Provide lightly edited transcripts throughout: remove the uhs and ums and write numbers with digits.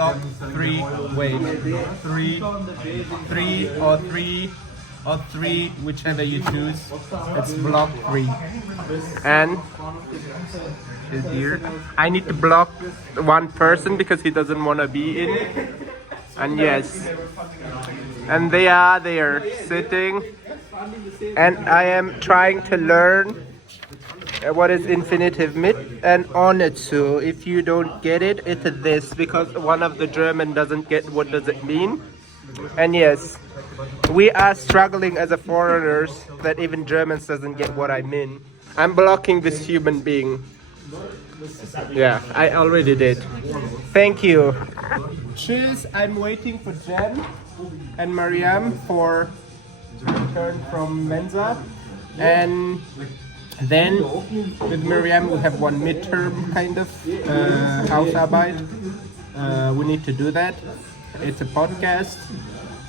block 3. Wait, 3 or 3, whichever you choose. It's block 3. And is here. I need to block one person because he doesn't want to be in. And yes. And they are there sitting. And I am trying to learn what is infinitive mit and onetsu. If you don't get it, it's this, because one of the German doesn't get what does it mean. And yes, we are struggling as a foreigners that even Germans doesn't get what I mean. I'm blocking this human being. Yeah, I already did. Thank you. Cheers, I'm waiting for Jen and Mariam for return from Mensa. And then with Miriam we have one midterm kind of Hausarbeit. We need to do that. It's a podcast.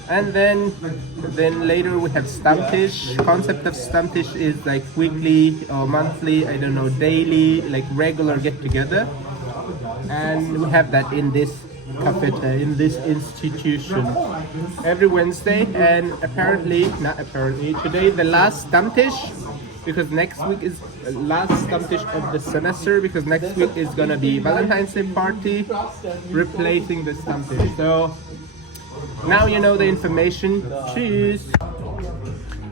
And then later we have Stammtisch. Concept of Stammtisch is like weekly or monthly, I don't know, daily, like regular get together. And we have that in this cafeteria, in this institution, every Wednesday. And today the last Stammtisch, because next week is last Stammtisch of the semester, because next week is gonna be Valentine's Day party replacing the Stammtisch. So now you know the information. Cheers.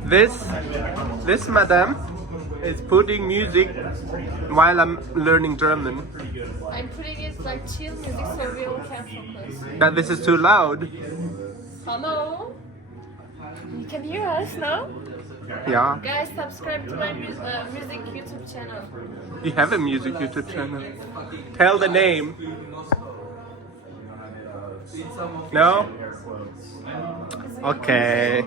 This madam is putting music while I'm learning German. I'm putting it like chill music so we all can focus. But this is too loud. Hello? You can hear us now? Yeah. Guys, subscribe to my music YouTube channel. You have a music YouTube channel. Tell the name. No? Okay.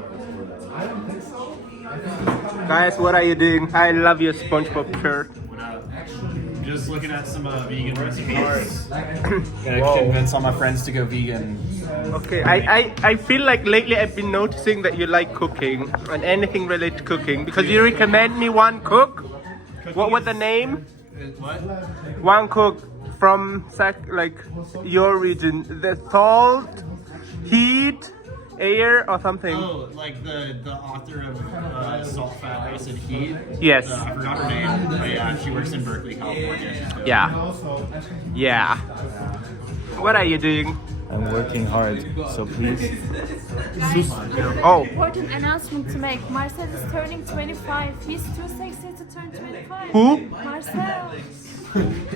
Guys, what are you doing? I love your SpongeBob shirt. Just looking at some vegan recipes. Gonna convince all my friends to go vegan. Okay, I feel like lately I've been noticing that you like cooking and anything related to cooking, because you recommend me one cook. What was the name? What? One cook from like your region. The salt, heat, air or something. Oh, like the author of Salt, Fat, Acid, Heat? Yes. I forgot her name, but yeah, she works in Berkeley, California. Yeah. Yeah. What are you doing? I'm working hard, so please. Oh. Important announcement to make. Marcel is turning 25. He's too sexy to turn 25. Who? Marcel.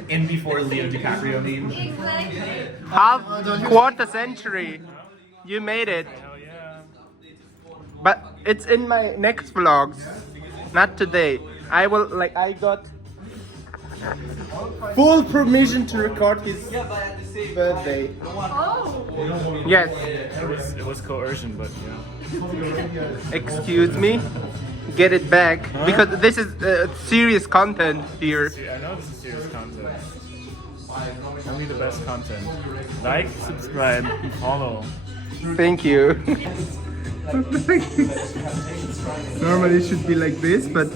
In before Leo DiCaprio meme. Exactly. Quarter century. You made it. But it's in my next vlogs, not today. I got full permission to record his birthday. Oh. Yes. It was coercion, but yeah. Excuse me. Get it back, because this is serious content here. I know this is serious content. Tell me the best content. Like, subscribe, follow. Thank you. Normally it should be like this, but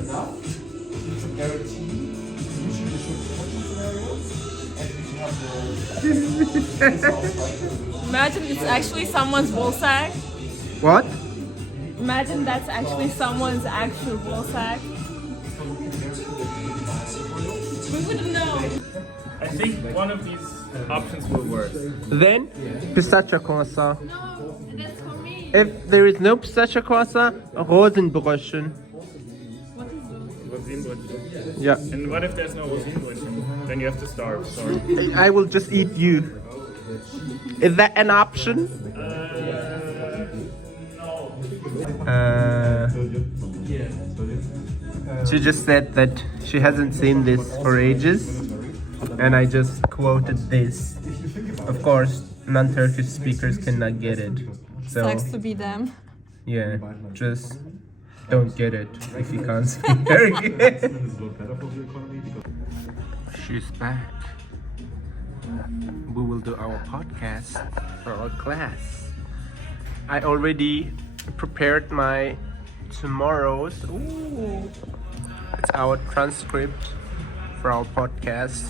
Imagine it's actually someone's ball sack. what? Imagine that's actually someone's actual ball sack. We wouldn't know. I think one of these options will work. Then pistachio croissant. No, that's for me. If there is no pistachio croissant, Rosenbrötchen. Rosinbrötchen. Yeah. And what if there's no Rosinbrötchen? Then you have to starve, sorry. I will just eat you. Is that an option? She just said that she hasn't seen this for ages, and I just quoted this. Of course, non-Turkish speakers cannot get it. So Sucks to be them. yeah, just don't get it if you can't speak Turkish. She's back. We will do our podcast for our class. I already prepared my tomorrow's. Ooh, it's our transcript for our podcast.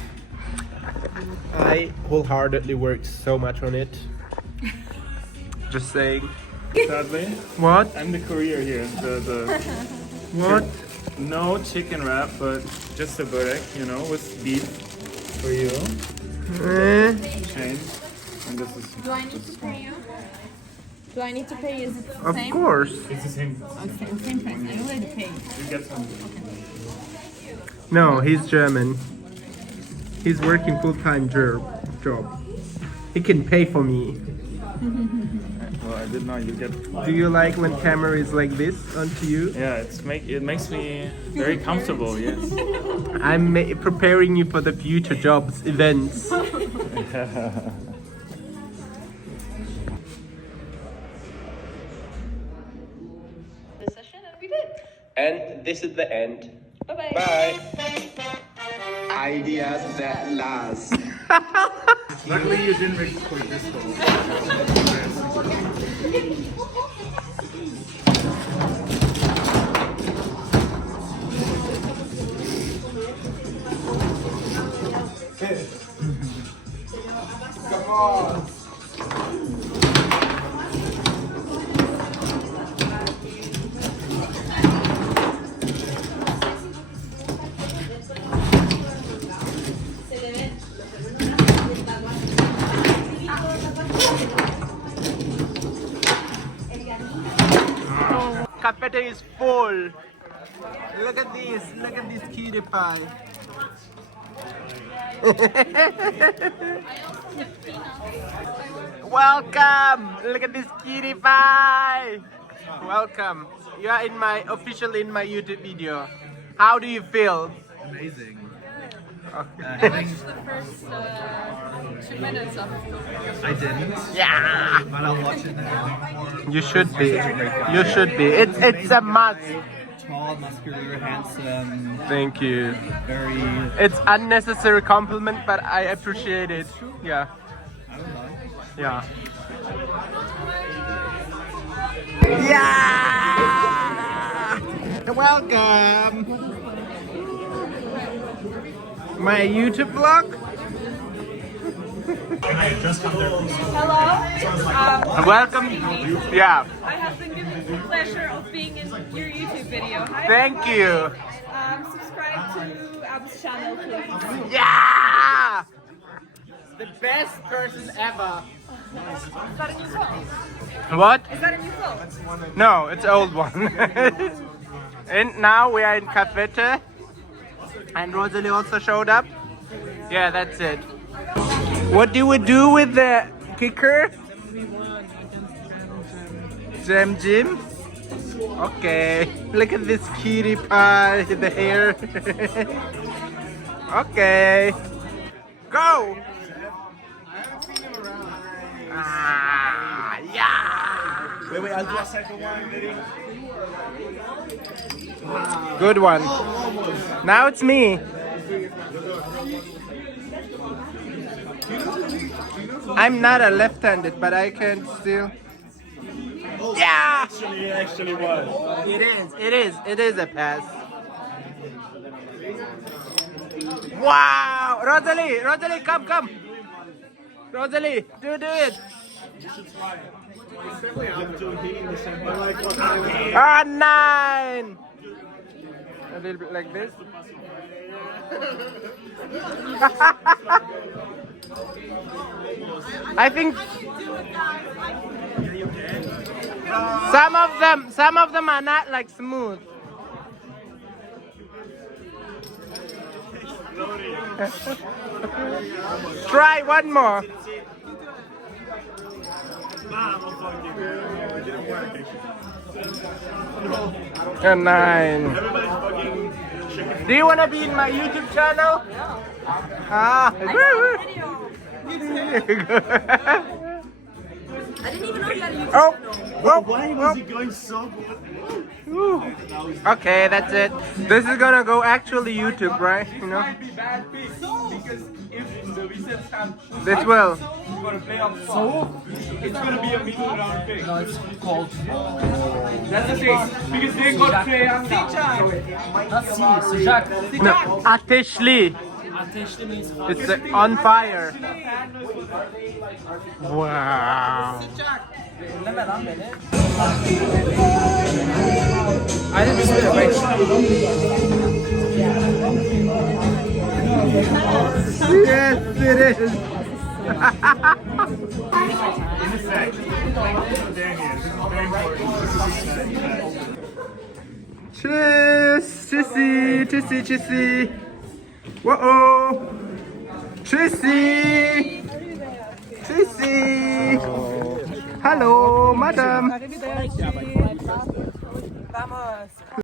I wholeheartedly worked so much on it. Just saying. Sadly, What? I'm the courier here. The What? no chicken wrap, but just a burek, you know, with beef for you. Change. And this is Do I need to pay you? Do I need to pay you? Is it the Of same? course. it's the same. Same price. I already paid. You get some. No, he's German. He's working full-time job. He can pay for me. Well, I did not. You get. Do you like when camera is like this onto you? Yeah, it makes me very comfortable. Yes. I'm preparing you for the future jobs, events. The session and we did. And this is the end. Bye-bye. Bye. Ideas that last. Luckily, you didn't record this whole. Cafete is full. Look at this cutie pie. Welcome! Look at this cutie pie! Welcome. You are officially in my YouTube video. How do you feel? Amazing. Okay. The first 2 minutes of it. I didn't, Yeah! but I'll watch it now. You should be. You should be. It's a must. Tall, muscular, handsome, Thank you. very. It's unnecessary compliment, but I appreciate it. Yeah. I don't know. Yeah. Yeah! Welcome! My YouTube vlog? Hello. Welcome. Yeah. I have been given the pleasure of being in your YouTube video. Hi, Thank you. subscribe to Ab's channel, please. Yeah! The best person ever. Is that a new phone? What? Is that a new phone? No, it's old one. And now we are in Cafete. And Rosalie also showed up. Yeah, that's it. What do we do with the kicker? Jim? Okay. Look at this cutie pie, the hair. Okay. Go! Ah, yeah! Wait, I'll do a second one. Good one. Now it's me. I'm not a left-handed, but I can still. Yeah! It actually was. It is a pass. Wow! Rosalie, come. Rosalie, do it. Ah, 9! A little bit like this. I think some of them are not like smooth. Try one more. A 9. Do you want to be in my YouTube channel? Ah. I didn't even know you had a YouTube Oh, Why was he going so good? okay, that's it. This is gonna go actually YouTube, right? You know? This will. So, it's gonna be a middle round pick. No, it's called. That's the thing, because they got Trey Young now. No, Ateshli. It's on fire. Wow. Yes, it is. Cheers, Chissy, Chissy, Chissy. Whoa, Chissy, Chissy. Hello, madam.